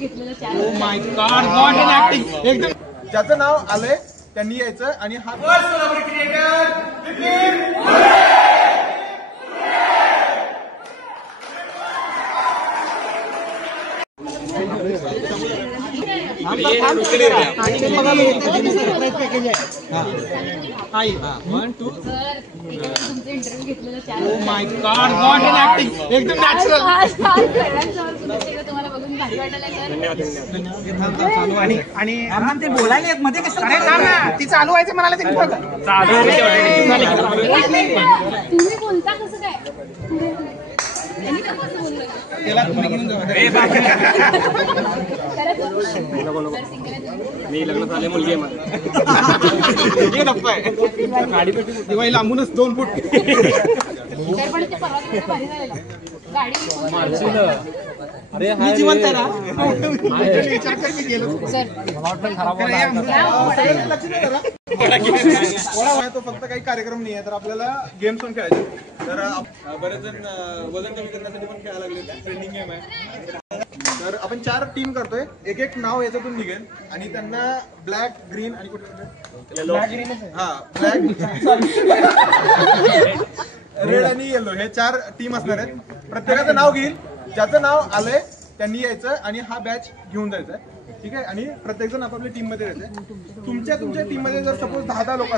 My god what an acting. एकदम ज्याचं नाव आलंय त्यांनी यायचं आणि हा creator my god what an acting. एकदम नॅचरल. तुम्हाला बघून भारी वाटलं आणि ते बोलायला येत मध्ये कसं ती चालू व्हायचं म्हणाले तुम्ही बोलता कसं काय मी लग्न झाले मुलगी आहे दिवाळी लांबूनच 2 फूट. मी जिवंत आहे ना. विचार कर मी गेलो तो फक्त काही कार्यक्रम नाही आहे तर आपल्याला गेम्स पण खेळायचे. तर बरेच जण वजन कमी करण्यासाठी पण खेळायला लागले. ट्रेंडिंग गेम आहे. तर आपण 4 टीम करतोय. एक एक नाव याच्यातून निघेल आणि त्यांना ब्लॅक ग्रीन आणि कुठे हा ब्लॅक रेड आणि येलो हे 4 टीम असणार आहेत. प्रत्येकाचं नाव घेईल. ज्याचं नाव आलंय त्यांनी यायचं आणि हा बॅच घेऊन जायचा. ठीक आहे. आणि प्रत्येक जण आपापल्या टीम मध्ये यायचंय. तुमच्या टीम मध्ये जर सपोज 10 लोक